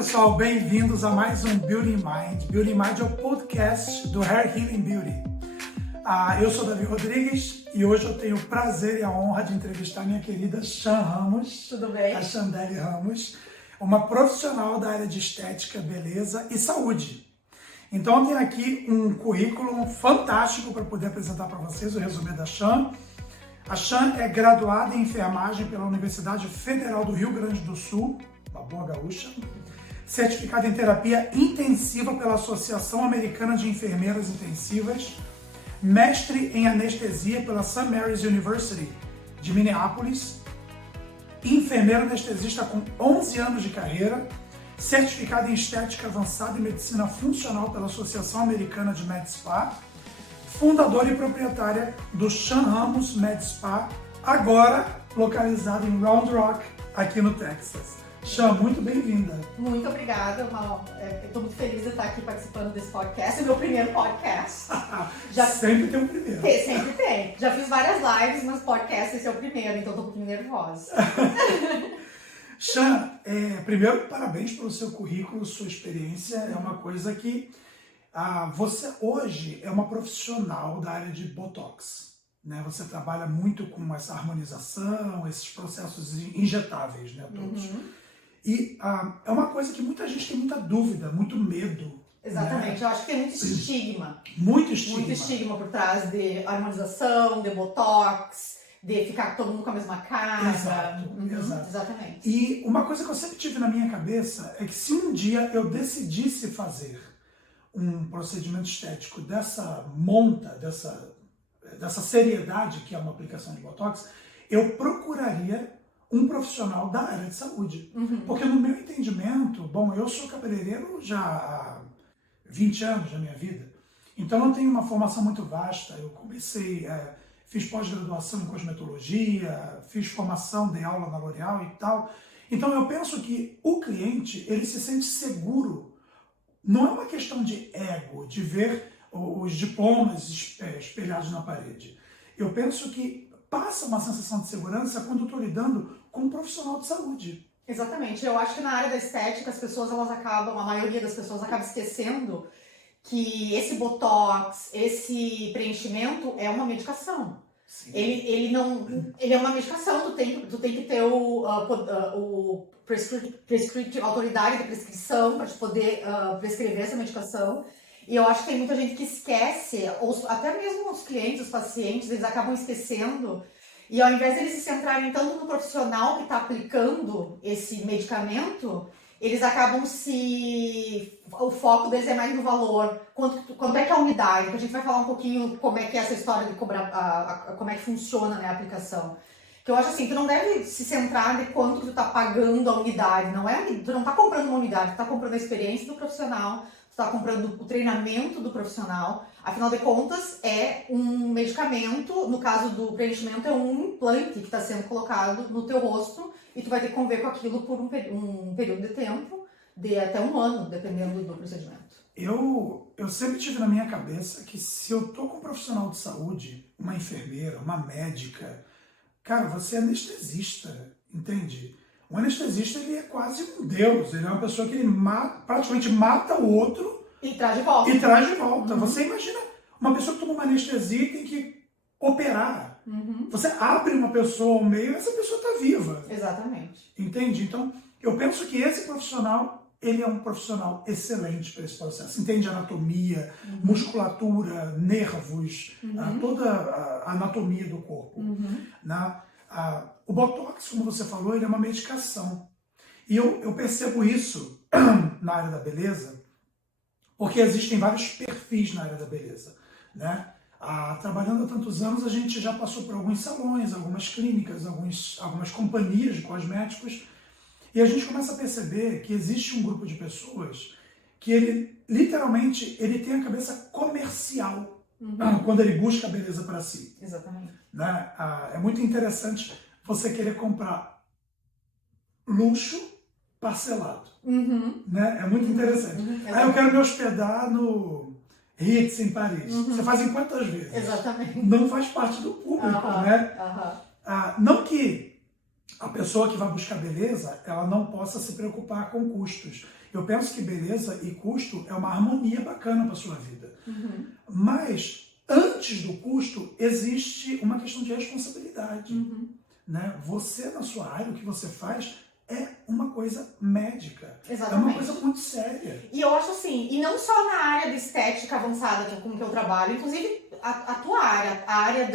pessoal, bem-vindos a mais um Beauty Mind. Beauty Mind é o podcast do Hair Healing Beauty. Eu sou Davi Rodrigues e hoje eu tenho o prazer e a honra de entrevistar minha querida Chan Ramos. Tudo bem? A Chandelle Ramos, uma profissional da área de estética, beleza e saúde. Então eu tenho aqui um currículo fantástico para poder apresentar para vocês, o resumo da Chan. A Chan é graduada em enfermagem pela Universidade Federal do Rio Grande do Sul, uma boa gaúcha, certificada em terapia intensiva pela Associação Americana de Enfermeiras Intensivas, mestre em anestesia pela St. Mary's University de Minneapolis, enfermeira anestesista com 11 anos de carreira, certificada em estética avançada e medicina funcional pela Associação Americana de Med Spa, fundadora e proprietária do Chan Ramos Med Spa, agora localizado em Round Rock, aqui no Texas. Chan, muito bem-vinda. Muito obrigada. Estou muito feliz de estar aqui participando desse podcast. É meu primeiro podcast. Sempre tem um primeiro. Sempre tem. Já fiz várias lives, mas podcast esse é o primeiro, então estou um pouquinho nervosa. Chan, primeiro, parabéns pelo seu currículo, sua experiência. É uma coisa que você hoje é uma profissional da área de Botox, né? Você trabalha muito com essa harmonização, esses processos injetáveis, né, todos. E é uma coisa que muita gente tem muita dúvida, muito medo. Exatamente, né? eu acho que tem muito estigma. Muito estigma. Muito estigma por trás de harmonização, de Botox, de ficar todo mundo com a mesma cara. Exato. Exatamente. E uma coisa que eu sempre tive na minha cabeça é que se um dia eu decidisse fazer um procedimento estético dessa monta, dessa seriedade que é uma aplicação de Botox, eu procuraria um profissional da área de saúde. Porque no meu entendimento, bom, eu sou cabeleireiro já há 20 anos da minha vida, então eu tenho uma formação muito vasta. Eu comecei, fiz pós-graduação em cosmetologia, fiz formação de aula na L'Oréal e tal. Então eu penso que o cliente, ele se sente seguro. Não é uma questão de ego, de ver os diplomas espelhados na parede. Eu penso que passa uma sensação de segurança quando eu estou lidando com um profissional de saúde. Exatamente. Eu acho que na área da estética, a maioria das pessoas acaba esquecendo que esse Botox, esse preenchimento é uma medicação. Ele é uma medicação, tu tem que ter o prescriptive, autoridade da prescrição para poder prescrever essa medicação. E eu acho que tem muita gente que esquece, ou até mesmo os clientes, os pacientes, eles acabam esquecendo. E ao invés de eles se centrarem tanto no profissional que está aplicando esse medicamento, eles acabam o foco deles é mais no valor, quanto é que é a unidade, porque a gente vai falar um pouquinho como é que é essa história de cobrar, como é que funciona, né, a aplicação. Que eu acho assim, tu não deve se centrar de quanto tu tá pagando a unidade, tu não tá comprando uma unidade, tu tá comprando a experiência do profissional, tu tá comprando o treinamento do profissional, afinal de contas é um medicamento, no caso do preenchimento é um implante que está sendo colocado no teu rosto e tu vai ter que conviver com aquilo por um período de tempo, de até um ano, dependendo do procedimento. Eu sempre tive na minha cabeça que se eu tô com um profissional de saúde, uma enfermeira, uma médica, cara, você é anestesista, entende? O anestesista, ele é quase um deus, ele é uma pessoa que ele praticamente mata o outro e traz de volta. Você imagina uma pessoa que toma uma anestesia e tem que operar. Você abre uma pessoa ao meio e essa pessoa está viva. Exatamente. Entende? Então, eu penso que esse profissional, ele é um profissional excelente para esse processo. Entende anatomia, musculatura, nervos, toda a anatomia do corpo. O Botox, como você falou, ele é uma medicação. E eu percebo isso na área da beleza, porque existem vários perfis na área da beleza, né? Trabalhando há tantos anos, a gente já passou por alguns salões, algumas clínicas, algumas companhias de cosméticos, e a gente começa a perceber que existe um grupo de pessoas que ele tem a cabeça comercial quando ele busca a beleza para si. Exatamente. Né? É muito interessante você querer comprar luxo parcelado. Né? É muito interessante. Eu quero me hospedar no Ritz, em Paris. Você faz em quantas vezes? Exatamente. Não faz parte do público, né? Não que a pessoa que vai buscar beleza, ela não possa se preocupar com custos. Eu penso que beleza e custo é uma harmonia bacana para a sua vida. Mas, antes do custo, existe uma questão de responsabilidade. Né? Você, na sua área, o que você faz é uma coisa médica. Exatamente. É uma coisa muito séria. E eu acho assim, e não só na área de estética avançada, que é com que eu trabalho, inclusive a tua área, a área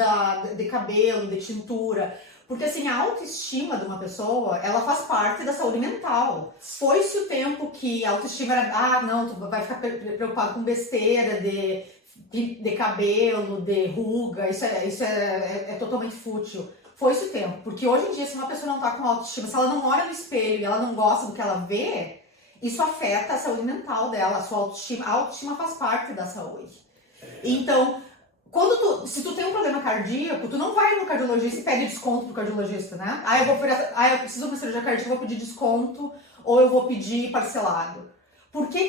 de cabelo, de tintura. Porque assim, a autoestima de uma pessoa, ela faz parte da saúde mental. Foi-se o tempo que a autoestima era, não, tu vai ficar preocupado com besteira de cabelo, de ruga, isso é totalmente fútil. Foi-se o tempo, porque hoje em dia, se uma pessoa não tá com autoestima, se ela não olha no espelho e ela não gosta do que ela vê, isso afeta a saúde mental dela, a sua autoestima. A autoestima faz parte da saúde. Então, se tu tem um problema cardíaco, tu não vai no cardiologista e pede desconto pro cardiologista, né? Eu preciso de uma cirurgia cardíaca, eu vou pedir desconto ou eu vou pedir parcelado. Por que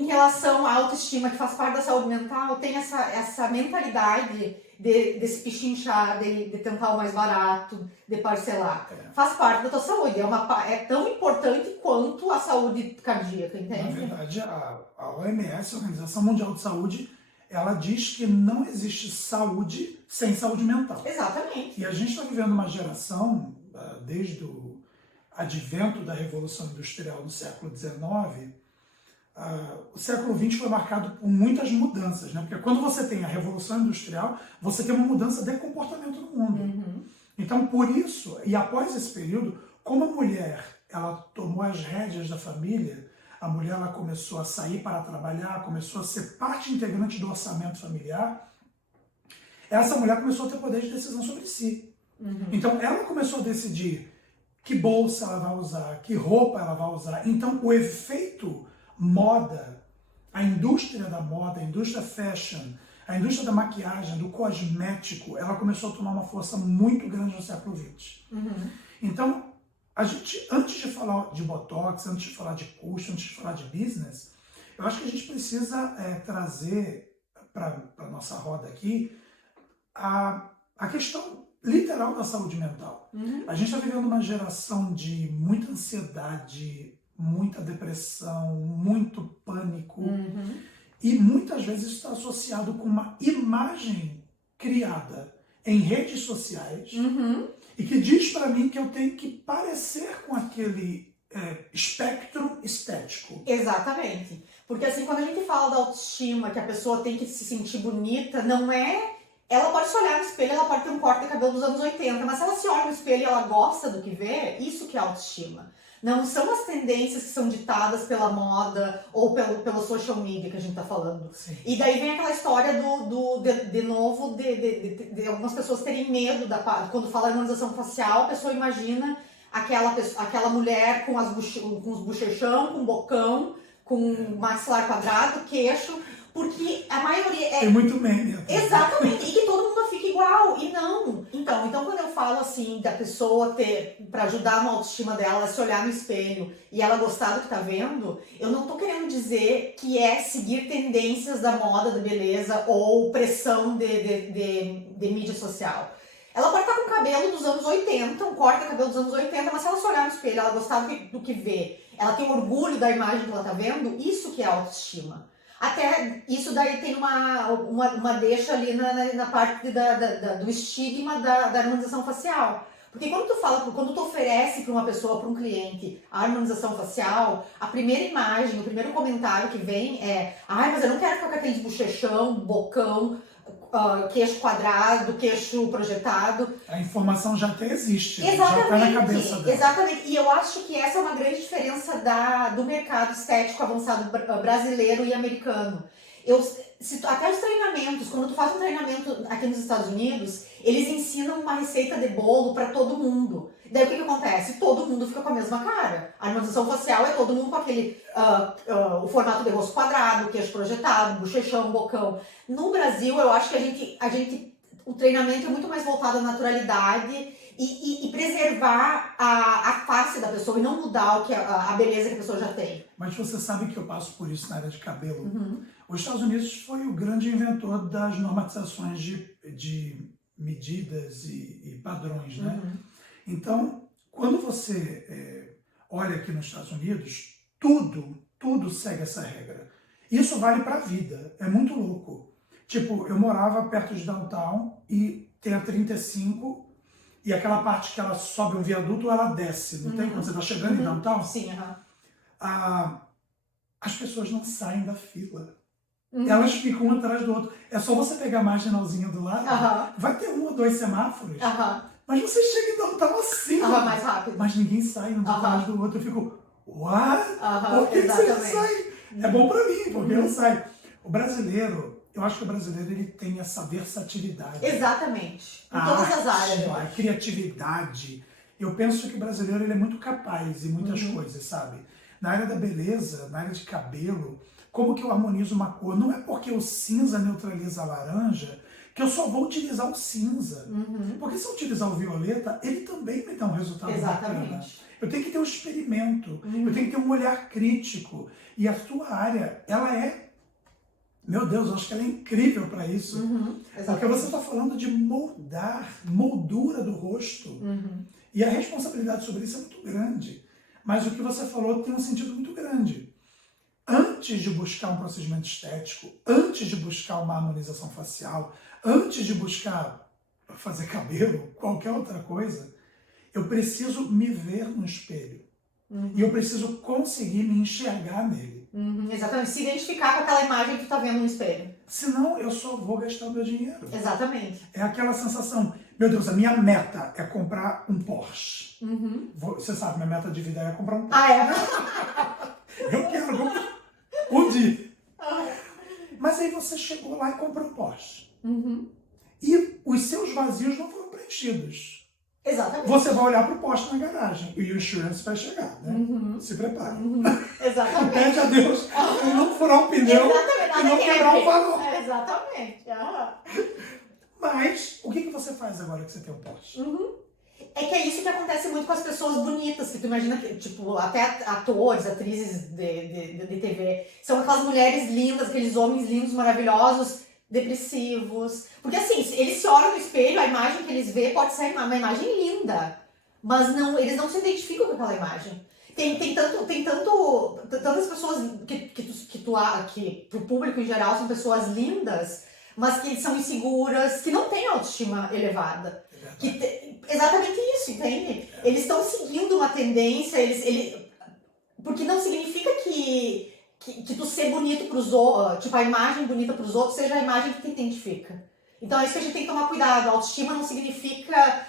em relação à autoestima, que faz parte da saúde mental, tem essa mentalidade de se pichinchar, de tentar o mais barato, de parcelar? Faz parte da tua saúde, é tão importante quanto a saúde cardíaca, entende? Na verdade, a OMS, a Organização Mundial de Saúde, ela diz que não existe saúde sem saúde mental. Exatamente. E a gente está vivendo uma geração, desde o advento da Revolução Industrial no século XIX, o século XX foi marcado por muitas mudanças, né? Porque quando você tem a Revolução Industrial, você tem uma mudança de comportamento no mundo. Então, por isso, e após esse período, como a mulher ela tomou as rédeas da família, a mulher ela começou a sair para trabalhar, começou a ser parte integrante do orçamento familiar, essa mulher começou a ter poder de decisão sobre si. Então, ela começou a decidir que bolsa ela vai usar, que roupa ela vai usar. Então, o efeito moda, a indústria da moda, a indústria fashion, a indústria da maquiagem, do cosmético, ela começou a tomar uma força muito grande no século XX. Então, a gente, antes de falar de Botox, antes de falar de custo, antes de falar de business, eu acho que a gente precisa trazer para a nossa roda aqui a questão literal da saúde mental. A gente está vivendo uma geração de muita ansiedade, muita depressão, muito pânico, e muitas vezes isso está associado com uma imagem criada em redes sociais e que diz para mim que eu tenho que parecer com aquele espectro estético. Exatamente. Porque assim, quando a gente fala da autoestima, que a pessoa tem que se sentir bonita, não é... Ela pode se olhar no espelho, ela pode ter um corte de cabelo dos anos 80, mas se ela se olha no espelho e ela gosta do que vê, isso que é autoestima. Não são as tendências que são ditadas pela moda ou pelo social media que a gente tá falando. Sim. E daí vem aquela história de algumas pessoas terem medo quando fala harmonização facial, a pessoa imagina aquela mulher com os bochechão, com bocão, com maxilar quadrado, queixo, porque a maioria Tem muito meme. Exatamente, e que todo mundo fica igual, e não. Então quando eu falo assim, da pessoa pra ajudar na autoestima dela, se olhar no espelho e ela gostar do que tá vendo, eu não tô querendo dizer que é seguir tendências da moda, da beleza, ou pressão de mídia social. Ela pode estar com o cabelo dos anos 80, um corte de cabelo dos anos 80, mas se ela se olhar no espelho, ela gostar do que vê, ela tem orgulho da imagem que ela tá vendo, isso que é autoestima. Até isso daí tem uma deixa ali na parte do estigma da harmonização facial. Porque quando tu oferece para uma pessoa, para um cliente, a harmonização facial, a primeira imagem, o primeiro comentário que vem é: mas eu não quero ficar com aqueles bochechão, bocão, queixo quadrado, queixo projetado. A informação já até existe, exatamente, já está na cabeça dela. Exatamente, e eu acho que essa é uma grande diferença do mercado estético avançado brasileiro e americano. Até os treinamentos, quando tu faz um treinamento aqui nos Estados Unidos, eles ensinam uma receita de bolo para todo mundo. Daí o que acontece? Todo mundo fica com a mesma cara. A harmonização facial é todo mundo com aquele o formato de rosto quadrado, queixo projetado, bochechão, bocão. No Brasil, eu acho que o treinamento é muito mais voltado à naturalidade e preservar a face da pessoa e não mudar a beleza que a pessoa já tem. Mas você sabe que eu passo por isso na área de cabelo. Os Estados Unidos foi o grande inventor das normatizações de medidas e padrões, né? Então, quando você olha aqui nos Estados Unidos, tudo segue essa regra. Isso vale para a vida, é muito louco. Tipo, eu morava perto de downtown e tem a 35 e aquela parte que ela sobe um viaduto, ela desce, não tem? Quando você está chegando em downtown? Sim, As pessoas não saem da fila. Elas ficam um atrás do outro. É só você pegar a marginalzinha do lado, vai ter 1 ou 2 semáforos, mas você chega em downtown assim, mais rápido. mas ninguém sai um atrás do outro. Eu fico, what? Por que você não sai? É bom pra mim, porque eu saio. O brasileiro, eu acho que o brasileiro ele tem essa versatilidade. Exatamente. Em todas as áreas. A criatividade. Eu penso que o brasileiro ele é muito capaz em muitas coisas, sabe? Na área da beleza, na área de cabelo, como que eu harmonizo uma cor? Não é porque o cinza neutraliza a laranja que eu só vou utilizar o cinza. Porque se eu utilizar o violeta, ele também me dá um resultado bacana. Eu tenho que ter um experimento, eu tenho que ter um olhar crítico. E a sua área, ela é, meu Deus, eu acho que ela é incrível para isso. Porque você está falando de moldura do rosto. E a responsabilidade sobre isso é muito grande. Mas o que você falou tem um sentido muito grande. Antes de buscar um procedimento estético, antes de buscar uma harmonização facial, antes de buscar fazer cabelo, qualquer outra coisa, eu preciso me ver no espelho. E eu preciso conseguir me enxergar nele. Exatamente, se identificar com aquela imagem que tu tá vendo no espelho. Senão eu só vou gastar o meu dinheiro. Exatamente. É aquela sensação, meu Deus, a minha meta é comprar um Porsche. Você sabe, minha meta de vida é comprar um Porsche. Eu quero um dia. Mas aí você chegou lá e comprou um Porsche. E os seus vazios não foram preenchidos. Exatamente. Você vai olhar para o Porsche na garagem e o insurance vai chegar, né? Se prepara. Exatamente. Pede a Deus não furar um pneu e não quebrar o farol. Exatamente. Mas o que você faz agora que você tem um Porsche? É que é isso que acontece muito com as pessoas bonitas, que tu imagina que, tipo, até atores, atrizes de TV, são aquelas mulheres lindas, aqueles homens lindos, maravilhosos, depressivos. Porque assim, eles se olham no espelho, a imagem que eles vêem pode ser uma imagem linda, mas não, eles não se identificam com aquela imagem. Tem tantas pessoas que pro público em geral são pessoas lindas, mas que são inseguras, que não têm autoestima elevada. Exatamente isso, entende? Eles estão seguindo uma tendência, porque não significa que tu ser bonito pros outros, tipo, a imagem bonita pros outros seja a imagem que tu identifica. Então é isso que a gente tem que tomar cuidado. A autoestima não significa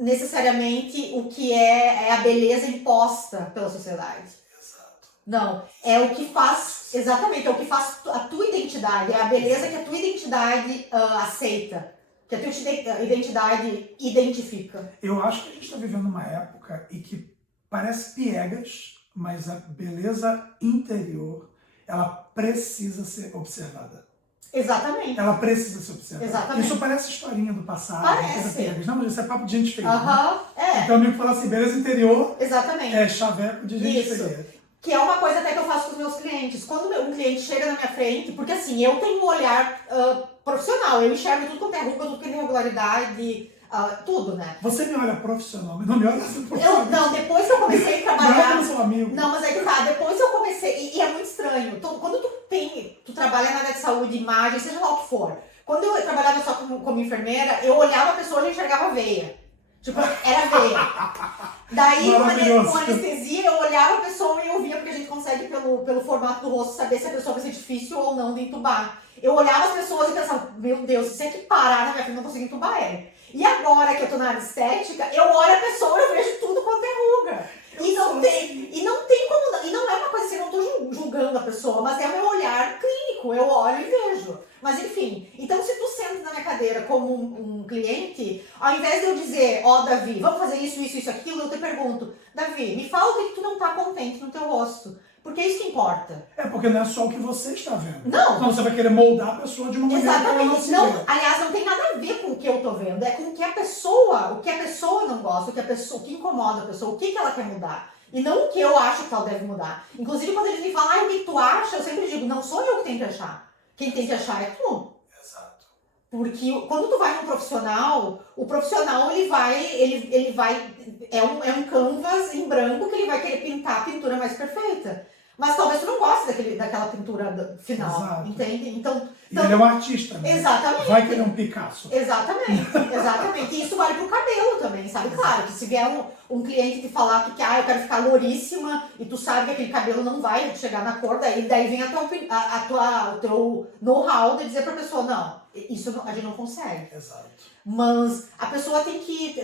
necessariamente o que é a beleza imposta pela sociedade. Exato. Não, é o que faz, exatamente, é o que faz a tua identidade, é a beleza que a tua identidade aceita, que a tua identidade identifica. Eu acho que a gente está vivendo uma época em que parece piegas, mas a beleza interior, ela precisa ser observada. Exatamente. Ela precisa ser observada. Exatamente. Isso parece historinha do passado. Parece. Não, mas isso é papo de gente feia. Então o amigo fala assim, beleza interior é chaveco de gente feia. Que é uma coisa até que eu faço com os meus clientes. Quando um cliente chega na minha frente, porque assim, eu tenho um olhar profissional, eu enxergo tudo quanto é ruga, tudo que tem irregularidade, tudo, né? Você me olha profissional, mas não me olha assim profissional. Não, depois que eu comecei a trabalhar... Não é seu amigo. Não, mas é que tá, depois eu comecei, e é muito estranho, quando tu trabalha na área de saúde, imagem, seja lá o que for, quando eu trabalhava só como enfermeira, eu olhava a pessoa e já enxergava a veia. Tipo, era veia. Daí, com anestesia, eu olhava a pessoa e eu via, porque a gente consegue, pelo formato do rosto, saber se a pessoa vai ser difícil ou não de entubar. Eu olhava as pessoas e pensava, meu Deus, se é que parar na minha frente, não consigo entubar ela. E agora que eu tô na área estética, eu olho a pessoa e eu vejo tudo quanto é ruga. E não tem como, e não é uma coisa assim, eu não tô julgando a pessoa, mas é o meu olhar clínico, eu olho e vejo. Mas enfim, então se tu senta na minha cadeira como um cliente, ao invés de eu dizer, Davi, vamos fazer isso, aquilo, eu te pergunto, Davi, me fala o que tu não tá contente no teu rosto. Porque é isso que importa. É porque não é só o que você está vendo. Não. Então você vai querer moldar a pessoa de uma maneira que ela não se vê. Aliás, não tem nada a ver com o que eu tô vendo. É com o que a pessoa não gosta, o que incomoda a pessoa, o que ela quer mudar. E não o que eu acho que ela deve mudar. Inclusive, quando eles me falam, o que tu acha? Eu sempre digo, não sou eu que tenho que achar. Quem tem que achar é tu. Exato. Porque quando tu vai num profissional, o profissional ele vai é um canvas em branco que ele vai querer pintar a pintura mais perfeita. Mas talvez tu não goste daquela pintura final, Exato. entende? Então, E ele é um artista, né? Exatamente. Vai querer um Picasso. Exatamente. E isso vale pro cabelo também, sabe? Claro que se vier um cliente te falar que eu quero ficar louríssima e tu sabe que aquele cabelo não vai chegar na cor, daí vem o teu know-how de dizer pra pessoa, não, isso a gente não consegue. Exato. Mas a pessoa tem que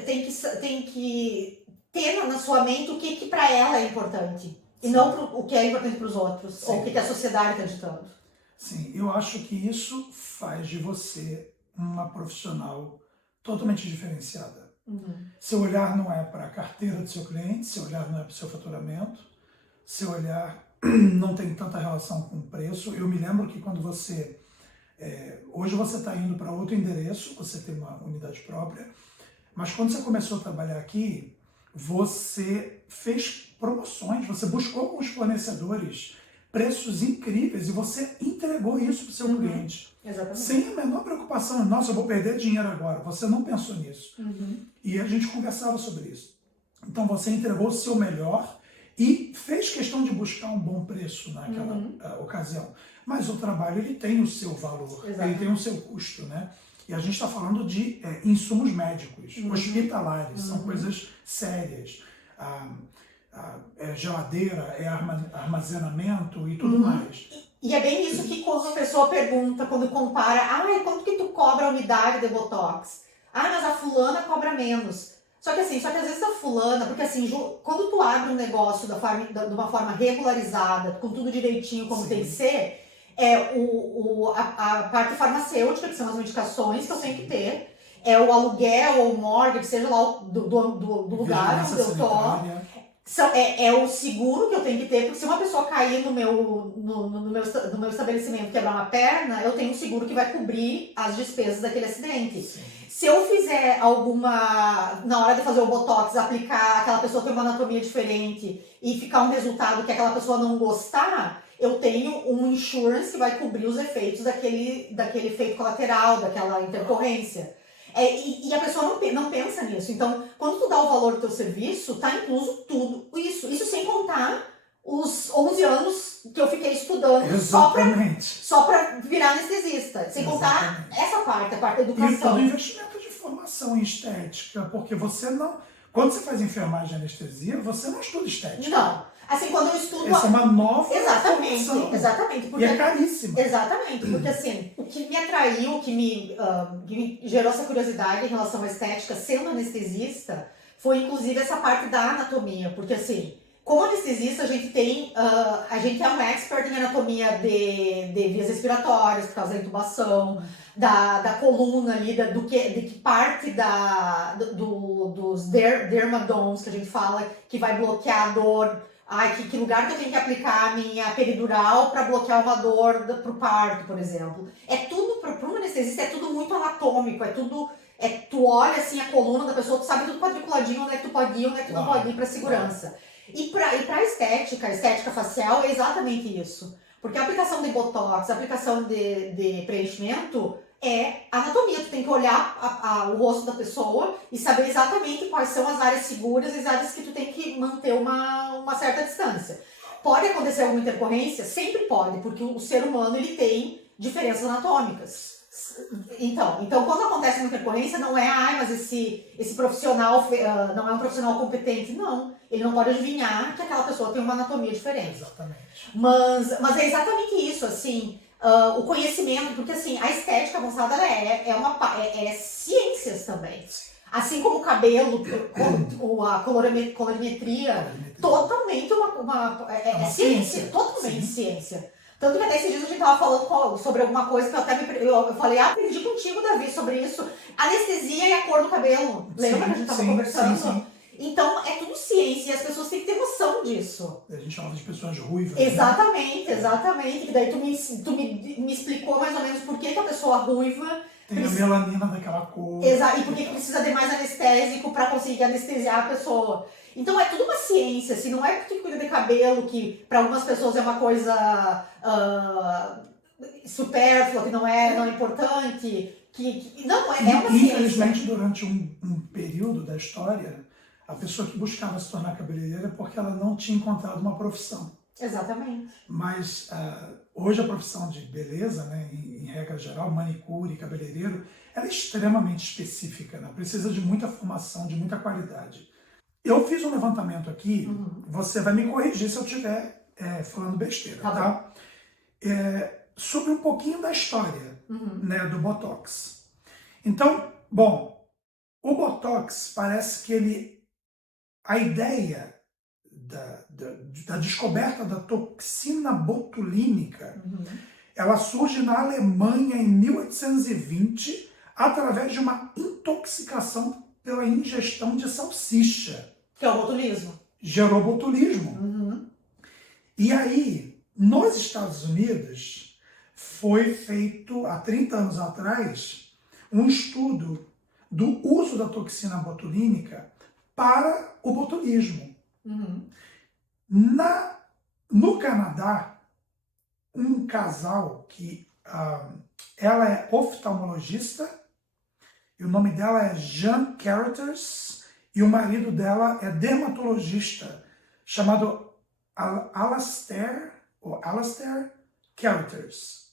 ter na sua mente o que pra ela é importante. E Sim. não o que é importante pros outros, Sim. ou o que a sociedade tá ditando. Sim, eu acho que isso faz de você uma profissional totalmente diferenciada. Seu olhar não é para a carteira do seu cliente, seu olhar não é para o seu faturamento, seu olhar não tem tanta relação com o preço. Eu me lembro que quando você... hoje você está indo para outro endereço, você tem uma unidade própria, mas quando você começou a trabalhar aqui, você fez promoções, você buscou com os fornecedores preços incríveis e você entregou isso para o seu cliente. Exatamente. Sem a menor preocupação, nossa, eu vou perder dinheiro agora. Você não pensou nisso. E a gente conversava sobre isso. Então você entregou o seu melhor e fez questão de buscar um bom preço naquela ocasião. Mas o trabalho ele tem o seu valor, ele tem o seu custo, né? E a gente está falando de insumos médicos, hospitalares, são coisas sérias. Geladeira, armazenamento e tudo mais. E é bem isso que quando a pessoa pergunta, quando compara, quanto que tu cobra a unidade de Botox? Mas a fulana cobra menos. Só que às vezes a fulana, porque assim, quando tu abre um negócio de uma forma regularizada, com tudo direitinho como tem que ser, a parte farmacêutica, que são as medicações que eu tenho que ter, o aluguel ou o mortgage, seja lá do lugar onde eu tô. É o seguro que eu tenho que ter, porque se uma pessoa cair no meu estabelecimento e quebrar uma perna, eu tenho um seguro que vai cobrir as despesas daquele acidente. Sim. Se eu fizer na hora de fazer o Botox, aplicar, aquela pessoa tem uma anatomia diferente e ficar um resultado que aquela pessoa não gostar, eu tenho um insurance que vai cobrir os efeitos daquele efeito colateral, daquela intercorrência. E a pessoa não pensa nisso. Então, quando tu dá o valor do teu serviço, tá incluso tudo isso. Isso sem contar os 11 anos que eu fiquei estudando só pra virar anestesista. Sem contar essa parte, a parte da educação. E todo investimento de formação em estética, porque você não... Quando você faz enfermagem e anestesia, você não estuda estética. Não. Assim, quando eu estudo... Essa é uma nova formação. Exatamente. Porque, e é caríssima. Exatamente. Porque, assim, o que me atraiu, o que me gerou essa curiosidade em relação à estética, sendo anestesista, foi, inclusive, essa parte da anatomia. Porque, assim, como anestesista, a gente é um expert em anatomia de vias respiratórias, por causa da intubação, da coluna ali, de que parte dos dermadomes, que a gente fala, que vai bloquear a dor. Que lugar que eu tenho que aplicar a minha peridural para bloquear uma dor pro parto, por exemplo. É tudo, para um anestesista, é tudo muito anatômico, tu olha assim a coluna da pessoa, tu sabe tudo quadriculadinho, onde é que tu pode ir, onde é que tu não pode ir para segurança. E pra estética, a estética facial é exatamente isso. Porque a aplicação de botox, a aplicação de preenchimento é anatomia. Tu tem que olhar o rosto da pessoa e saber exatamente quais são as áreas seguras e as áreas que tu tem que manter uma certa distância. Pode acontecer alguma intercorrência? Sempre pode, porque o ser humano ele tem diferenças anatômicas. Então quando acontece uma intercorrência, não é, mas esse profissional não é um profissional competente. Não, ele não pode adivinhar que aquela pessoa tem uma anatomia diferente. Exatamente. Mas é exatamente isso, assim, o conhecimento, porque assim, a estética avançada é ciências também. Assim como o cabelo, a colorimetria, totalmente é ciência, totalmente ciência. Tanto que até esses dias a gente tava falando sobre alguma coisa que eu falei, aprendi contigo, Davi, sobre isso. Anestesia e a cor do cabelo. Lembra que a gente tava conversando? Sim. Então, é tudo ciência e as pessoas têm que ter noção disso. A gente fala de pessoas ruivas. Exatamente. Que daí tu me explicou mais ou menos por que a pessoa ruiva tem a melanina daquela cor. Exato, e por que precisa de mais anestésico para conseguir anestesiar a pessoa. Então é tudo uma ciência, assim, não é porque cuida de cabelo, que para algumas pessoas é uma coisa supérflua, que não é importante. Não, é uma ciência. Infelizmente, durante um período da história, a pessoa que buscava se tornar cabeleireira é porque ela não tinha encontrado uma profissão. Exatamente. Mas hoje a profissão de beleza, né, em regra geral, manicure, cabeleireiro, ela é extremamente específica, né? Precisa de muita formação, de muita qualidade. Eu fiz um levantamento aqui, você vai me corrigir se eu estiver falando besteira, tá? Sobre um pouquinho da história, né, do Botox. Então, bom, o Botox parece que a ideia da descoberta da toxina botulínica, ela surge na Alemanha em 1820 através de uma intoxicação pela ingestão de salsicha. Que é o botulismo. Gerou botulismo. E aí, nos Estados Unidos, foi feito, há 30 anos atrás, um estudo do uso da toxina botulínica para o botulismo. No Canadá, um casal que ela é oftalmologista, e o nome dela é Jean Carruthers, e o marido dela é dermatologista, chamado Alastair Carruthers.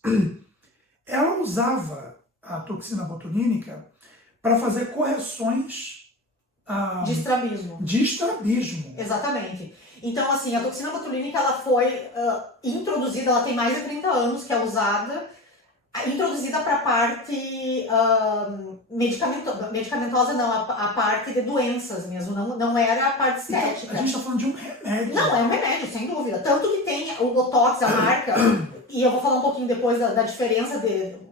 Ela usava a toxina botulínica para fazer correções de estrabismo. De estrabismo. Exatamente. Então, assim, a toxina botulínica, ela foi introduzida, ela tem mais de 30 anos que é usada, introduzida para a parte medicamentosa, não, a parte de doenças mesmo, não era a parte estética. Então, a gente está falando de um remédio. Não, é um remédio, sem dúvida. Tanto que tem o Botox, a marca, e eu vou falar um pouquinho depois da diferença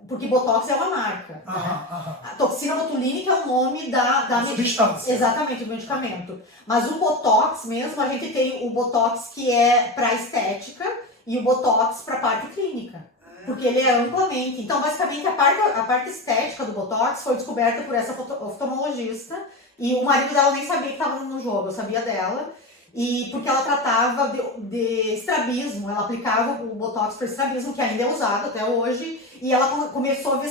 porque Botox é uma marca. A toxina botulínica é o nome da substância. Exatamente, do medicamento. Mas o Botox mesmo, a gente tem o Botox que é para estética e o Botox para parte clínica. Porque ele é amplamente. Então, basicamente, a parte estética do Botox foi descoberta por essa oftalmologista. E o marido dela nem sabia que estava no jogo, eu sabia dela. E porque ela tratava de estrabismo, ela aplicava o Botox para estrabismo, que ainda é usado até hoje. E ela começou a ver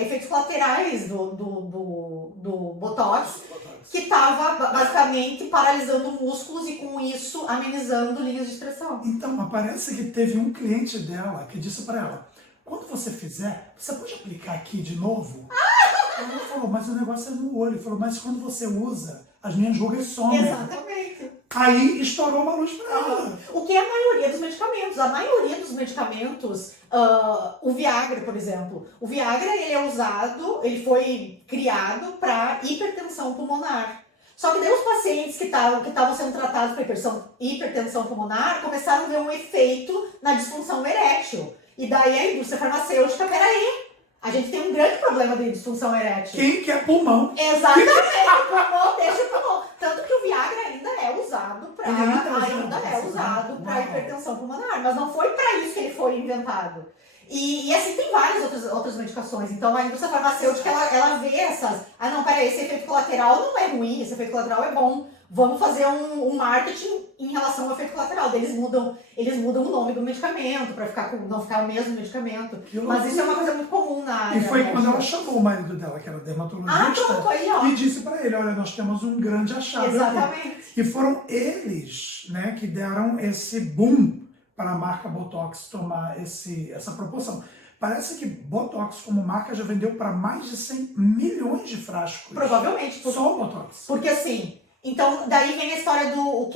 efeitos colaterais do Botox, que estava basicamente paralisando músculos e com isso amenizando linhas de expressão. Então, parece que teve um cliente dela que disse para ela: quando você fizer, você pode aplicar aqui de novo? Ela falou: mas o negócio é no olho. Ele falou: mas quando você usa, as minhas rugas somem. Exatamente. Aí estourou uma luz para ela. O que é a maioria dos medicamentos? A maioria dos medicamentos, o Viagra, por exemplo. O Viagra, ele é usado, ele foi criado para hipertensão pulmonar. Só que daí os pacientes que estavam sendo tratados para hipertensão pulmonar começaram a ver um efeito na disfunção erétil. E daí a indústria farmacêutica, peraí, a gente tem um grande problema de disfunção erétil. Quem quer pulmão? Exatamente, o pulmão deixa o pulmão. Tanto que o Viagra ainda é usado para hipertensão pulmonar, mas não foi para isso que ele foi inventado. E assim, tem várias outras medicações. Então a indústria farmacêutica, ela vê não, peraí, esse efeito colateral não é ruim, esse efeito colateral é bom. Vamos fazer um marketing em relação ao efeito colateral. Daí eles mudam o nome do medicamento para não ficar o mesmo medicamento. Mas isso é uma coisa muito comum na área. E foi quando ela chamou o marido dela, que era dermatologista, e disse para ele: olha, nós temos um grande achado. Exatamente. Aqui. E foram eles, né, que deram esse boom para a marca Botox tomar essa proporção. Parece que Botox como marca já vendeu para mais de 100 milhões de frascos. Provavelmente. Só o Botox. Porque assim, então daí vem a história do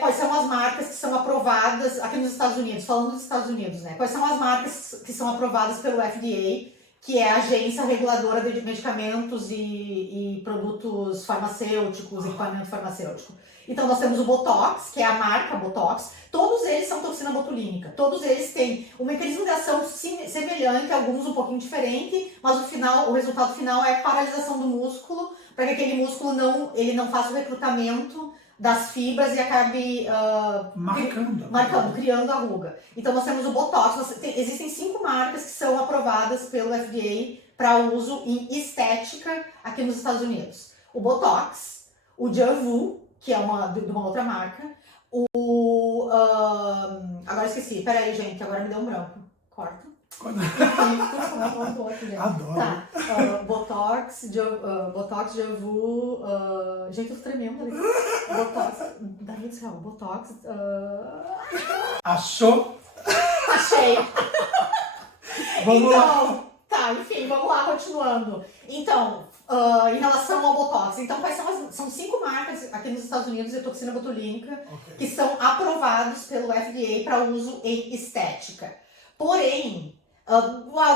quais são as marcas que são aprovadas aqui nos Estados Unidos, falando dos Estados Unidos, né? Quais são as marcas que são aprovadas pelo FDA, que é a agência reguladora de medicamentos e produtos farmacêuticos, equipamento farmacêutico. Então nós temos o Botox, que é a marca Botox. Todos eles são toxina botulínica. Todos eles têm um mecanismo de ação semelhante, alguns um pouquinho diferente, mas o resultado final é a paralisação do músculo, para que aquele músculo não faça o recrutamento das fibras e acabe criando a ruga. Então nós temos o Botox. Existem 5 marcas que são aprovadas pelo FDA para uso em estética aqui nos Estados Unidos. O Botox, o Jiavu, que é de uma outra marca, agora esqueci, peraí gente, agora me deu um branco, corta. Adoro. Tá. Botox, Botox, Javu. Gente, eu tô tremendo ali. Botox. Davi do céu, Botox. Achou? Achei. Vamos lá. Então, tá, enfim, vamos lá, continuando. Então, em relação ao Botox, então quais são 5 marcas aqui nos Estados Unidos de toxina botulínica que são aprovados pelo FDA para uso em estética. Porém,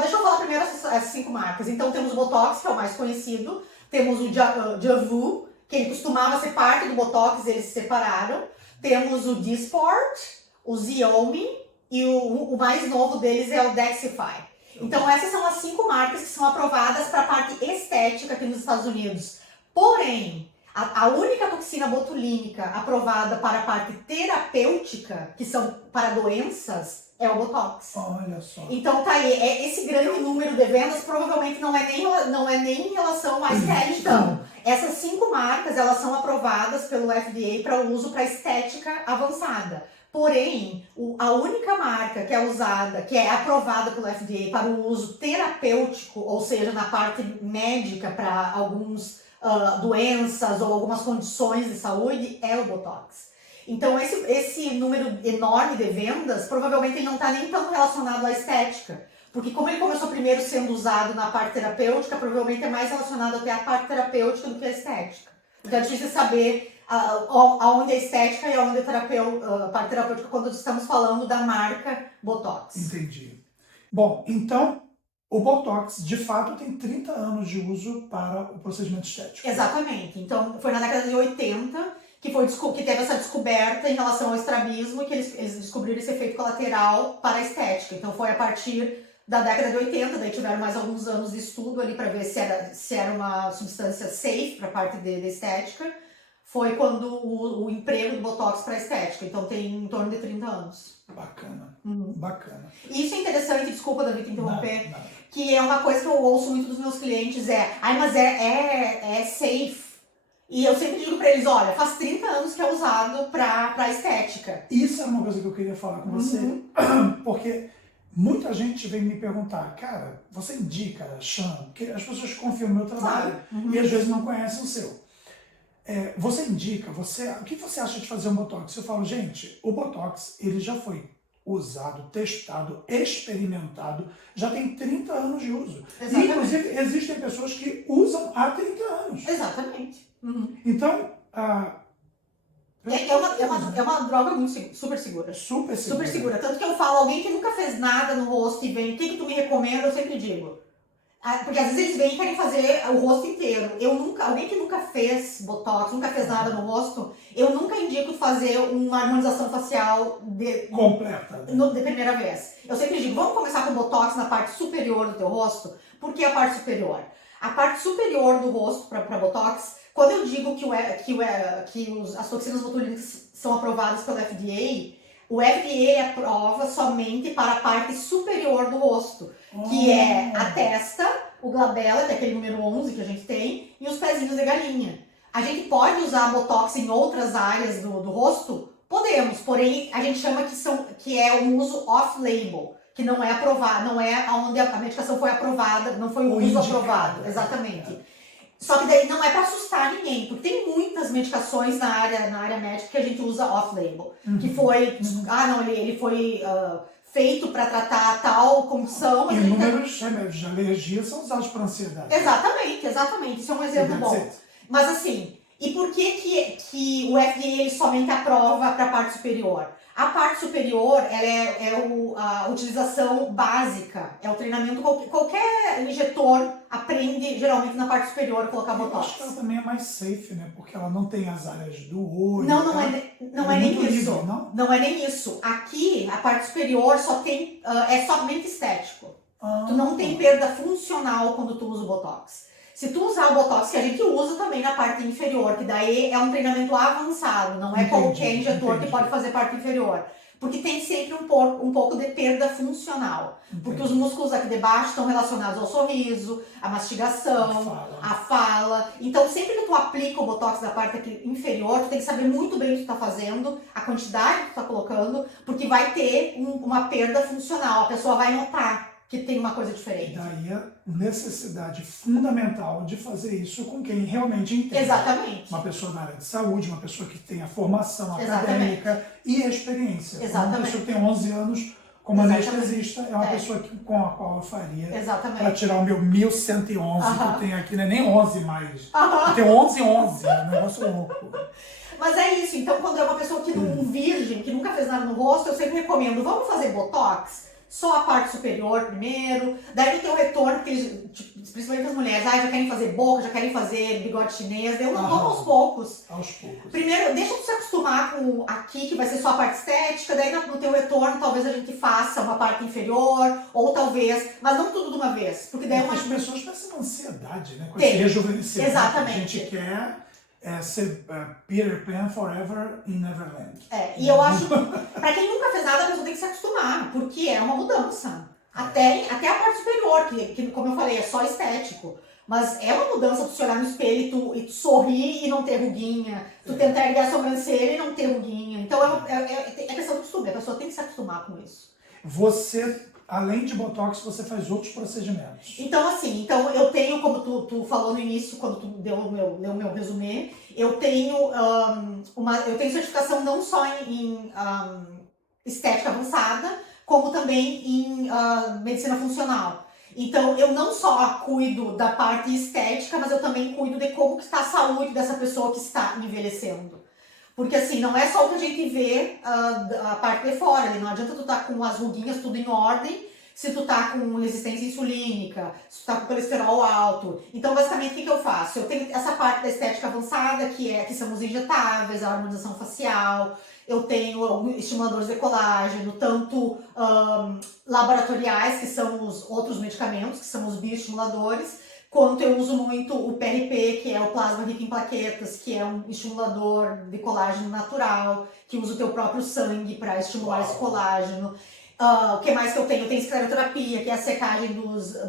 deixa eu falar primeiro as 5 marcas. Então temos o Botox, que é o mais conhecido, temos o Javu, que ele costumava ser parte do Botox, eles se separaram. Temos o Dysport, o Xeomin e o mais novo deles é o Dexify. Então essas são as 5 marcas que são aprovadas para a parte estética aqui nos Estados Unidos. Porém, a única toxina botulínica aprovada para a parte terapêutica, que são para doenças, é o Botox. Olha só. Então tá aí, esse grande número de vendas provavelmente não é nem em relação à estética. Então, essas 5 marcas, elas são aprovadas pelo FDA para uso para estética avançada. Porém, a única marca que é usada, que é aprovada pelo FDA para o uso terapêutico, ou seja, na parte médica para algumas doenças ou algumas condições de saúde, é o Botox. Então, esse número enorme de vendas, provavelmente ele não está nem tão relacionado à estética. Porque como ele começou primeiro sendo usado na parte terapêutica, provavelmente é mais relacionado até à parte terapêutica do que à estética. Então é difícil saber aonde é estética e aonde é parte terapêutica quando estamos falando da marca Botox. Entendi. Bom, então o Botox de fato tem 30 anos de uso para o procedimento estético. Exatamente. Então foi na década de 80 que teve essa descoberta em relação ao estrabismo, que eles descobriram esse efeito colateral para a estética. Então foi a partir da década de 80, daí tiveram mais alguns anos de estudo ali para ver se era uma substância safe para a parte de estética. Foi quando o emprego do Botox para a estética. Então tem em torno de 30 anos. Bacana, Uhum. bacana. E isso é interessante, desculpa, Davi, te interromper, Nada. que é uma coisa que eu ouço muito dos meus clientes, mas é safe. E eu sempre digo para eles, olha, faz 30 anos que é usado para estética. Isso era uma coisa que eu queria falar com você, porque muita gente vem me perguntar, cara, você indica, Chan, porque as pessoas confiam no meu trabalho e às vezes não conhecem o seu. Você indica, o que você acha de fazer um Botox? Eu falo, gente, o Botox ele já foi usado, testado, experimentado, já tem 30 anos de uso. E, inclusive, existem pessoas que usam há 30 anos. Exatamente. Uhum. Então, é uma droga muito super segura. Super segura. Super segura. Tanto que eu falo, alguém que nunca fez nada no rosto e vem, o que tu me recomenda? Eu sempre digo. Porque às vezes eles vêm e querem fazer o rosto inteiro. Alguém que nunca fez Botox, nunca fez nada no rosto, eu nunca indico fazer uma harmonização facial completa. De primeira vez. Eu sempre digo, vamos começar com Botox na parte superior do teu rosto. Por que a parte superior? A parte superior do rosto para Botox, quando eu digo que as toxinas botulínicas são aprovadas pelo FDA, o FDA aprova somente para a parte superior do rosto, que é a testa, o glabela, que é aquele número 11 que a gente tem, e os pezinhos de galinha. A gente pode usar Botox em outras áreas do rosto? Podemos, porém a gente chama que é um uso off-label, que não é aprovado, não é onde a medicação foi aprovada, não foi o uso aprovado, exatamente. Só que daí não é para assustar ninguém, porque tem muitas medicações na área médica que a gente usa off-label. Que foi, ele foi feito para tratar tal condição. E inúmeros remédios de alergia são usados para ansiedade. Exatamente. Isso é um exemplo bom. Mas assim, e por que o FDA ele somente aprova para a parte superior? A parte superior ela a utilização básica, é o treinamento, qualquer injetor aprende geralmente na parte superior a colocar Botox. Eu acho que ela também é mais safe, né? Porque ela não tem as áreas do olho. Não é nem isso. Não é nem isso. Aqui, a parte superior é somente estético. Tu não tem perda funcional quando tu usa o Botox. Se tu usar o Botox, que a gente usa também na parte inferior, que daí é um treinamento avançado, não é qualquer injetor que pode fazer parte inferior. Porque tem sempre um pouco de perda funcional. Porque os músculos aqui de baixo estão relacionados ao sorriso, à mastigação, à fala. Então, sempre que tu aplica o Botox da parte aqui inferior, tu tem que saber muito bem o que tu tá fazendo, a quantidade que tu tá colocando, porque vai ter uma perda funcional. A pessoa vai notar que tem uma coisa E diferente. daí a necessidade fundamental de fazer isso com quem realmente entende. Exatamente. Uma pessoa na área de saúde, uma pessoa que tem a formação Exatamente. acadêmica e a experiência. Exatamente. Uma pessoa que tem 11 anos como Exatamente. anestesista é uma pessoa com a qual eu faria para Exatamente. tirar o meu 1111 que eu tenho aqui, não é nem 11 mais. Eu tenho 1111, é um negócio louco. Mas é isso, então quando é uma pessoa que não virgem, que nunca fez nada no rosto, eu sempre recomendo, vamos fazer botox? Só a parte superior primeiro, daí no teu retorno, porque principalmente as mulheres, já querem fazer boca, já querem fazer bigode chinês, eu não vou aos poucos. Aos poucos. Primeiro, deixa tu se acostumar com aqui, que vai ser só a parte estética, daí no teu retorno talvez a gente faça uma parte inferior, ou talvez, mas não tudo de uma vez, porque daí As pessoas pensam uma ansiedade, né? Com Tem. esse rejuvenescimento. Exatamente. A gente quer ser Peter Pan forever in Neverland. E eu acho que, pra quem nunca fez nada, a pessoa tem que se acostumar, porque é uma mudança. Até a parte superior, que como eu falei, é só estético. Mas é uma mudança tu se olhar no espelho e tu sorrir e não ter ruguinha. Tu tentar erguer a sobrancelha e não ter ruguinha. Então é questão de costume, a pessoa tem que se acostumar com isso. Você, além de Botox, você faz outros procedimentos. Então, assim, eu tenho, como tu falou no início, quando tu leu o meu resumê, eu tenho certificação não só em estética avançada, como também em medicina funcional. Então, eu não só cuido da parte estética, mas eu também cuido de como que está a saúde dessa pessoa que está envelhecendo. Porque assim, não é só o que a gente vê a parte de fora, não adianta tu tá com as ruguinhas tudo em ordem, se tu tá com resistência insulínica, se tu tá com colesterol alto. Então, basicamente, o que eu faço? Eu tenho essa parte da estética avançada, que são os injetáveis, a harmonização facial, eu tenho estimuladores de colágeno, tanto laboratoriais, que são os outros medicamentos, que são os bioestimuladores, quanto eu uso muito o PRP, que é o plasma rico em plaquetas, que é um estimulador de colágeno natural, que usa o teu próprio sangue para estimular esse colágeno. O que mais que eu tenho? Eu tenho escleroterapia, que é a secagem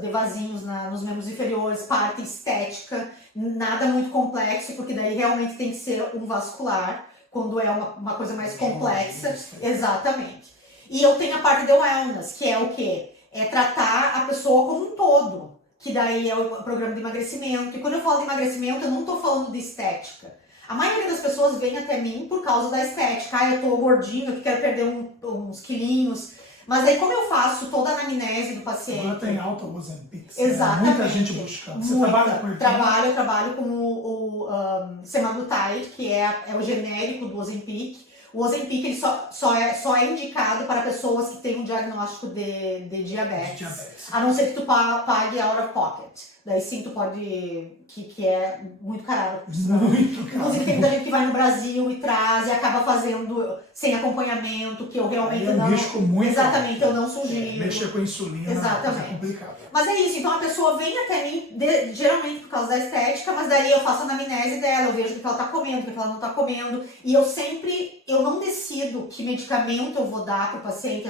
de vasinhos nos membros inferiores, parte estética, nada muito complexo, porque daí realmente tem que ser um vascular, quando é uma coisa mais complexa. Exatamente. E eu tenho a parte de wellness, que é o quê? É tratar a pessoa como um todo, que daí é o programa de emagrecimento. E quando eu falo de emagrecimento, eu não tô falando de estética. A maioria das pessoas vem até mim por causa da estética. Eu tô gordinho, eu quero perder uns quilinhos. Mas aí como eu faço toda a anamnese do paciente... Agora tem alta Ozempic. Exatamente. Muita gente buscando. Você trabalha com ele? Eu trabalho com o semaglutide, que é o genérico do Ozempic. O Ozempic ele só é indicado para pessoas que têm um diagnóstico de diabetes. A não ser que tu pague out of pocket. Daí sim tu pode... Que é muito caro. Muito caro. Inclusive tem muita gente que vai no Brasil e traz e acaba fazendo sem acompanhamento, que eu realmente não... É um risco muito... Exatamente, eu não sugiro. Mexer com insulina exatamente. É complicado. Mas é isso, então a pessoa vem até mim, geralmente por causa da estética, mas daí eu faço a anamnese dela, eu vejo o que ela tá comendo, o que ela não tá comendo, e eu não decido que medicamento eu vou dar pro paciente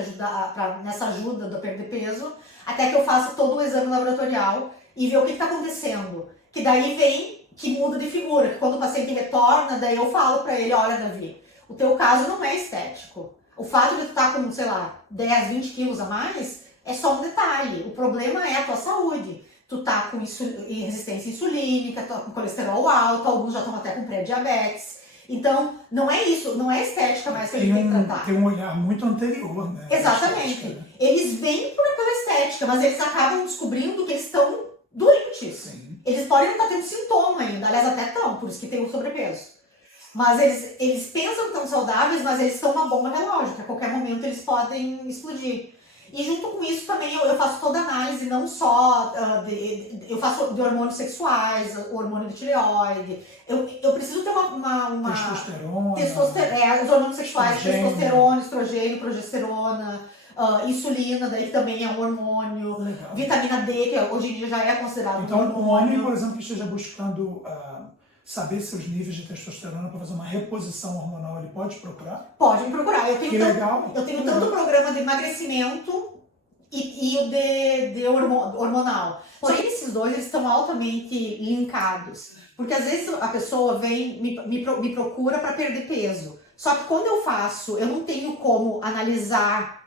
nessa ajuda do perda de peso, até que eu faça todo o exame laboratorial e ver o que tá acontecendo. Que daí vem que muda de figura, que quando o paciente retorna, daí eu falo pra ele, olha Davi, o teu caso não é estético. O fato de tu tá com, sei lá, 10, 20 quilos a mais, é só um detalhe. O problema é a tua saúde. Tu tá com resistência insulínica, tu tá com colesterol alto, alguns já estão até com pré-diabetes. Então, não é isso, não é estética mais que a gente tem que tratar. Tem um olhar muito anterior, né? Exatamente. Né? Eles vêm por aquela estética, mas eles acabam descobrindo que eles estão doentes. Sim. Eles podem não estar tendo sintoma ainda, aliás, até estão, por isso que tem o sobrepeso. Mas eles pensam que estão saudáveis, mas eles estão uma bomba relógio, que a qualquer momento eles podem explodir. E junto com isso também eu faço toda a análise, não só eu faço de hormônios sexuais, o hormônio de tireoide. Eu preciso ter uma testosterona. Os hormônios sexuais, testosterona, estrogênio, progesterona, insulina, daí que também é um hormônio. Legal. Vitamina D, que hoje em dia já é considerado então, um hormônio. Um homem, por exemplo, que esteja buscando saber seus níveis de testosterona para fazer uma reposição hormonal, ele pode procurar? Pode me procurar. Eu tenho tanto o programa de emagrecimento e o de hormonal. Porém, esses dois eles estão altamente linkados. Porque às vezes a pessoa vem, me procura para perder peso. Só que quando eu não tenho como analisar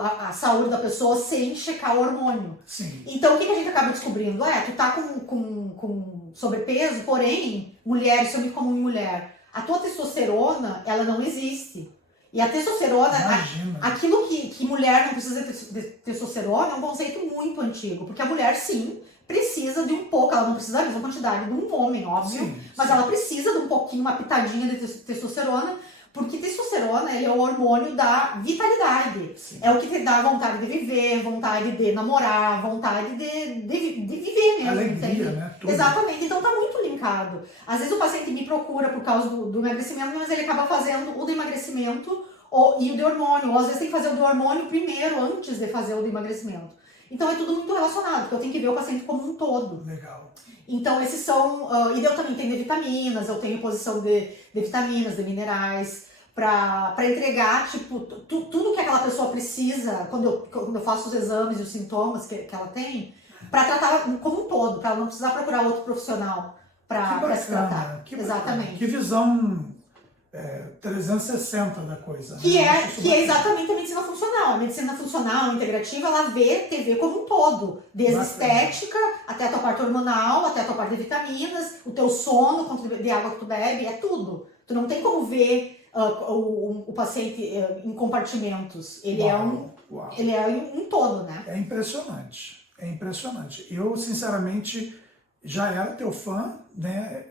a saúde da pessoa sem checar o hormônio. Sim. Então, o que a gente acaba descobrindo? Tu tá com sobrepeso, porém, mulher, isso é muito comum em mulher. A tua testosterona, ela não existe. E a testosterona, Imagina. aquilo que mulher não precisa de testosterona é um conceito muito antigo. Porque a mulher, sim, precisa de um pouco, ela não precisa da mesma quantidade de um homem, óbvio. Sim, mas sim. ela precisa de um pouquinho, uma pitadinha de testosterona. Porque testosterona, ele é o hormônio da vitalidade. Sim. É o que te dá vontade de viver, vontade de namorar, vontade de viver mesmo. Alegria, entende? né? Tudo. Exatamente, então tá muito linkado. Às vezes o paciente me procura por causa do emagrecimento, mas ele acaba fazendo o do emagrecimento e o de hormônio. Ou às vezes tem que fazer o do hormônio primeiro, antes de fazer o do emagrecimento. Então é tudo muito relacionado, porque eu tenho que ver o paciente como um todo. Legal. Então esses são... e eu também tenho de vitaminas, eu tenho posição de vitaminas, de minerais, pra entregar, tipo, tudo que aquela pessoa precisa, quando eu faço os exames e os sintomas que ela tem, pra tratar como um todo, pra ela não precisar procurar outro profissional pra se tratar. Que exatamente. Bacana. Que visão 360 da coisa. Que é exatamente a medicina funcional. A medicina funcional, integrativa, ela vê TV como um todo. Desde estética, até a tua parte hormonal, até a tua parte de vitaminas, o teu sono, quanto de água que tu bebe, é tudo. Tu não tem como ver o paciente em compartimentos. Ele é um todo, né? É impressionante. É impressionante. Eu, sinceramente, já era teu fã, né?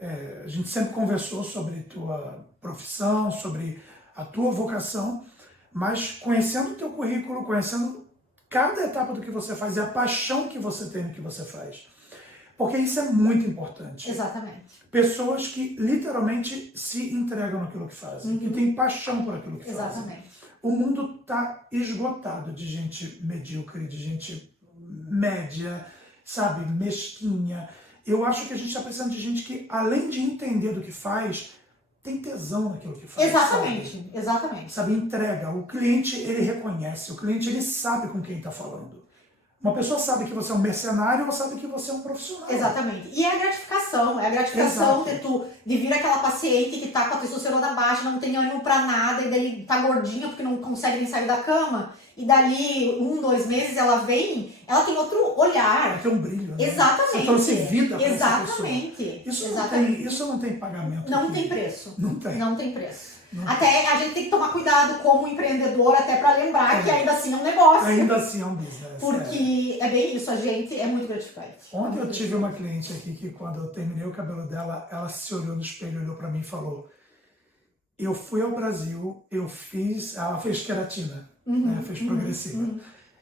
A gente sempre conversou sobre tua profissão, sobre a tua vocação, mas conhecendo o teu currículo, conhecendo cada etapa do que você faz e a paixão que você tem no que você faz. Porque isso é muito importante. Exatamente. Pessoas que literalmente se entregam naquilo que fazem, que têm paixão por aquilo que fazem. Exatamente. O mundo está esgotado de gente medíocre, de gente média, sabe, mesquinha. Eu acho que a gente está precisando de gente que, além de entender do que faz, tem tesão naquilo que faz. Exatamente, sabe? exatamente. Sabe, entrega. O cliente, ele reconhece, o cliente, ele sabe com quem está falando. Uma pessoa sabe que você é um mercenário ou sabe que você é um profissional. Exatamente. E é a gratificação. É a gratificação de vir aquela paciente que tá com a testosterona baixa, não tem ânimo pra nada, e daí tá gordinha porque não consegue nem sair da cama. E dali 1, 2 meses ela vem, ela tem outro olhar. Ela tem um brilho. Né? Exatamente. Você trouxe vida pra Exatamente. Isso não tem pagamento. Não tem preço. Não tem. Não tem preço. Não até a gente tem que tomar cuidado como empreendedor, até para lembrar que ainda assim é um negócio. Ainda assim é um business. Porque é bem isso, a gente é muito gratificante. Ontem eu tive uma cliente aqui que quando eu terminei o cabelo dela, ela se olhou no espelho, olhou para mim e falou: eu fui ao Brasil, ela fez queratina, né, fez progressiva.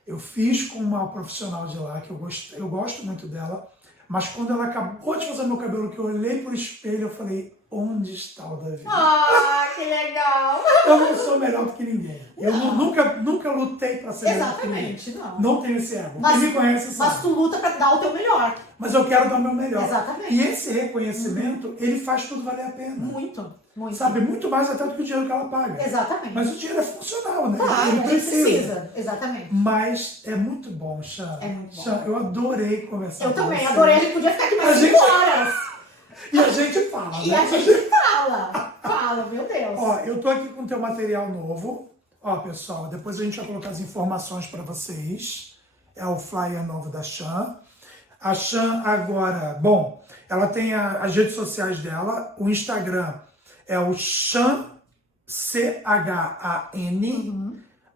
Eu fiz com uma profissional de lá, que eu gosto muito dela, mas quando ela acabou de fazer meu cabelo, que eu olhei pro espelho, eu falei: onde está o Davi? Ah, que legal! Eu não sou melhor do que ninguém. Eu nunca lutei para ser melhor do que ninguém. Exatamente, não. Não tenho esse ego. Quem me conhece sabe. Mas tu luta para dar o teu melhor. Mas eu quero dar o meu melhor. Exatamente. E esse reconhecimento, ele faz tudo valer a pena. Muito, muito. Sabe? Muito mais até do que o dinheiro que ela paga. Exatamente. Mas o dinheiro é funcional, né? Claro, ele a gente precisa. Exatamente. Mas é muito bom, Chan. É muito bom. Chan, eu adorei conversar com você. Eu também, adorei. A gente podia ficar aqui mais 5 horas. E a gente fala, E né? a gente fala, meu Deus. Ó, eu tô aqui com o teu material novo. Ó, pessoal, depois a gente vai colocar as informações para vocês. É o flyer novo da Chan. A Chan agora, bom, ela tem as redes sociais dela. O Instagram é o Chan, CHAN,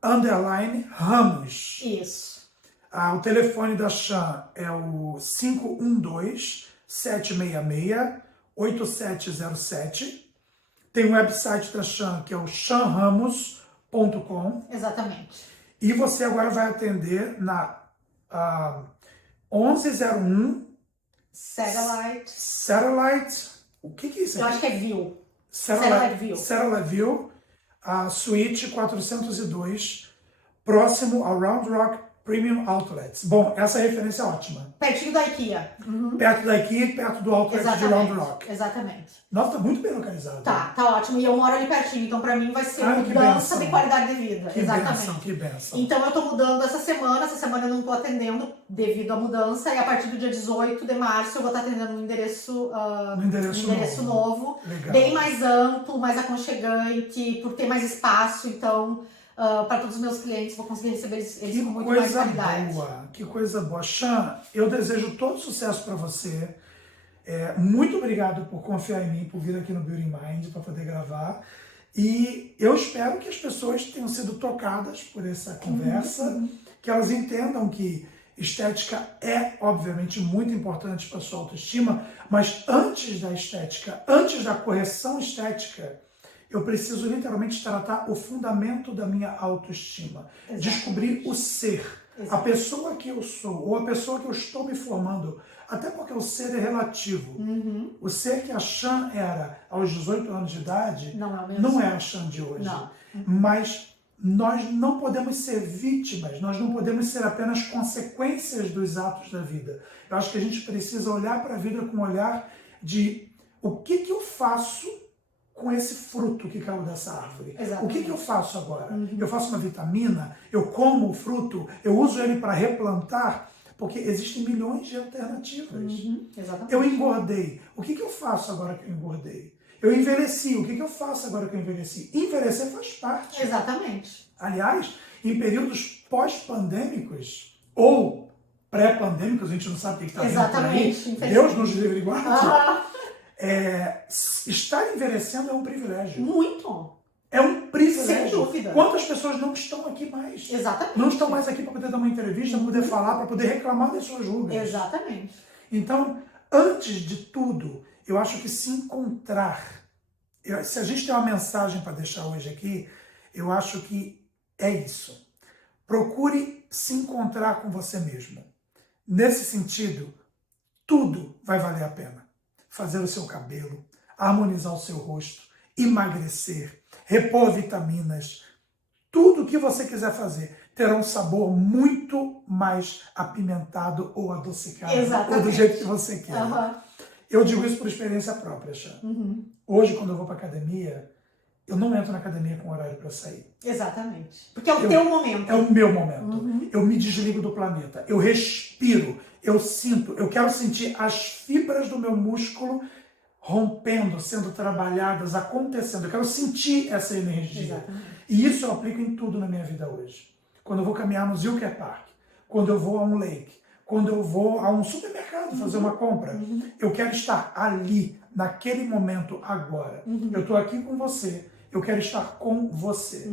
_, Ramos. Isso. O telefone da Chan é o 512-766-8707. Tem o website da Chan, que é o chanramos.com. Exatamente. E você agora vai atender na 1101 Satellite. O que é isso aqui? Eu acho que é View. Satellite View, a suíte 402, próximo ao Round Rock Premium Outlets. Bom, essa referência é ótima. Pertinho da IKEA. Perto da IKEA e perto do Outlet de Round Rock. Exatamente. Nossa, tá muito bem localizado. Tá ótimo. E eu moro ali pertinho, então pra mim vai ser que mudança benção. de qualidade de vida. Exatamente. Que benção. Então eu tô mudando essa semana eu não tô atendendo devido à mudança, e a partir do dia 18 de março eu vou estar atendendo no endereço novo. Legal. Bem mais amplo, mais aconchegante, por ter mais espaço, então para todos os meus clientes, vou conseguir receber eles com muito mais qualidade. Que coisa boa. Chan, eu desejo todo sucesso para você. Muito obrigado por confiar em mim, por vir aqui no Beauty Mind para poder gravar. E eu espero que as pessoas tenham sido tocadas por essa conversa, que elas entendam que estética é, obviamente, muito importante para a sua autoestima, mas antes da estética, antes da correção estética, eu preciso literalmente tratar o fundamento da minha autoestima. Exatamente. Descobrir o ser. Exatamente. A pessoa que eu sou, ou a pessoa que eu estou me formando, até porque o ser é relativo. O ser que a Chan era aos 18 anos de idade não é a Chan de hoje. Não. Mas nós não podemos ser vítimas, nós não podemos ser apenas consequências dos atos da vida. Eu acho que a gente precisa olhar para a vida com um olhar de o que eu faço com esse fruto que caiu dessa árvore. Exatamente. O que eu faço agora? Eu faço uma vitamina, eu como o fruto, eu uso ele para replantar, porque existem milhões de alternativas. Exatamente. Eu engordei. O que eu faço agora que eu engordei? Eu envelheci. O que eu faço agora que eu envelheci? Envelhecer faz parte. Exatamente. Aliás, em períodos pós-pandêmicos ou pré-pandêmicos, a gente não sabe o que está vindo por aí. Deus nos livre e guarde. Estar envelhecendo é um privilégio. Muito. É um privilégio. Sem dúvida. Quantas pessoas não estão aqui mais? Exatamente. Não estão mais aqui para poder dar uma entrevista, para poder falar, para poder reclamar das suas rugas. Exatamente. Então, antes de tudo, eu acho que se encontrar. Se a gente tem uma mensagem para deixar hoje aqui, eu acho que é isso. Procure se encontrar com você mesmo. Nesse sentido, tudo vai valer a pena. Fazer o seu cabelo, harmonizar o seu rosto, emagrecer, repor vitaminas, tudo o que você quiser fazer terá um sabor muito mais apimentado ou adocicado, ou do jeito que você quer. Eu digo isso por experiência própria, Chan. Hoje, quando eu vou para academia, eu não entro na academia com horário para sair. Exatamente. Porque é o teu momento. É o meu momento. Eu me desligo do planeta. Eu respiro, eu sinto, eu quero sentir as fibras do meu músculo rompendo, sendo trabalhadas, acontecendo. Eu quero sentir essa energia. Exatamente. E isso eu aplico em tudo na minha vida hoje. Quando eu vou caminhar no Zilker Park, quando eu vou a um lake, quando eu vou a um supermercado fazer uma compra, eu quero estar ali, naquele momento, agora. Eu estou aqui com você, eu quero estar com você.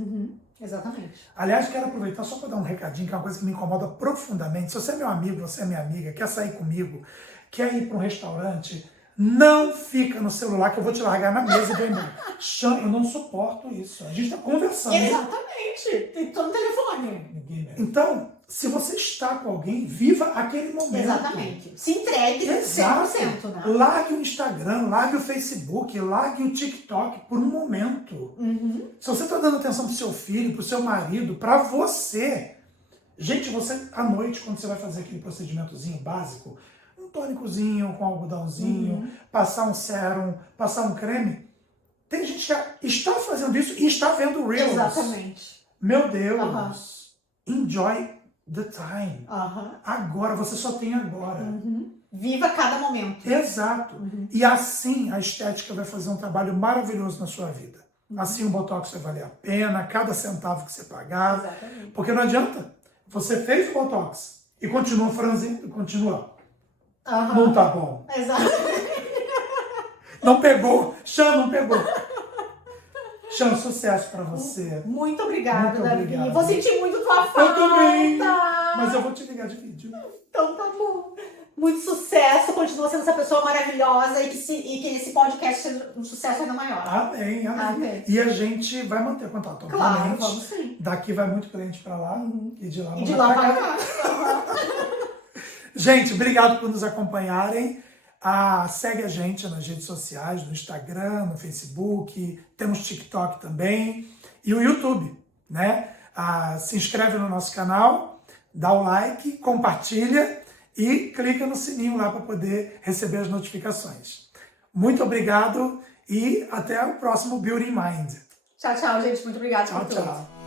Exatamente. Aliás, quero aproveitar só para dar um recadinho, que é uma coisa que me incomoda profundamente. Se você é meu amigo, você é minha amiga, quer sair comigo, quer ir para um restaurante, não fica no celular que eu vou te largar na mesa e vou embora. Chan, eu não suporto isso. A gente está conversando. Exatamente. Tem todo o telefone. Então, se você está com alguém, viva aquele momento. Exatamente. Se entregue 100%, né? Largue o Instagram, largue o Facebook, largue o TikTok por um momento. Se você está dando atenção para o seu filho, para o seu marido, para você. Gente, você, à noite, quando você vai fazer aquele procedimentozinho básico, um tônicozinho com algodãozinho, passar um sérum, passar um creme, tem gente que está fazendo isso e está vendo Reels. Exatamente. Meu Deus. Enjoy the time. Agora, você só tem agora. Viva cada momento. Exato. E assim a estética vai fazer um trabalho maravilhoso na sua vida. Assim o Botox vai valer a pena, cada centavo que você pagar. Exatamente. Porque não adianta. Você fez o Botox e continua franzindo, continua. Não tá bom. Exatamente. Não pegou. Chan, não pegou. Chan, sucesso pra você. Muito obrigada, Davi. Obrigado. Vou sentir muito tua falta. Eu também. Mas eu vou te ligar de vídeo. Então tá bom. Muito sucesso. Continua sendo essa pessoa maravilhosa e que esse podcast seja um sucesso ainda maior. Amém, amém. E a gente vai manter contato, claro, obviamente. Vamos sim. Daqui vai muito cliente pra lá e de lá vai cá. Gente, obrigado por nos acompanharem. Segue a gente nas redes sociais, no Instagram, no Facebook, temos TikTok também e o YouTube, né? Se inscreve no nosso canal, dá o like, compartilha e clica no sininho lá para poder receber as notificações. Muito obrigado e até o próximo Beauty Mind. Tchau, tchau, gente. Muito obrigada por tudo. Tchau.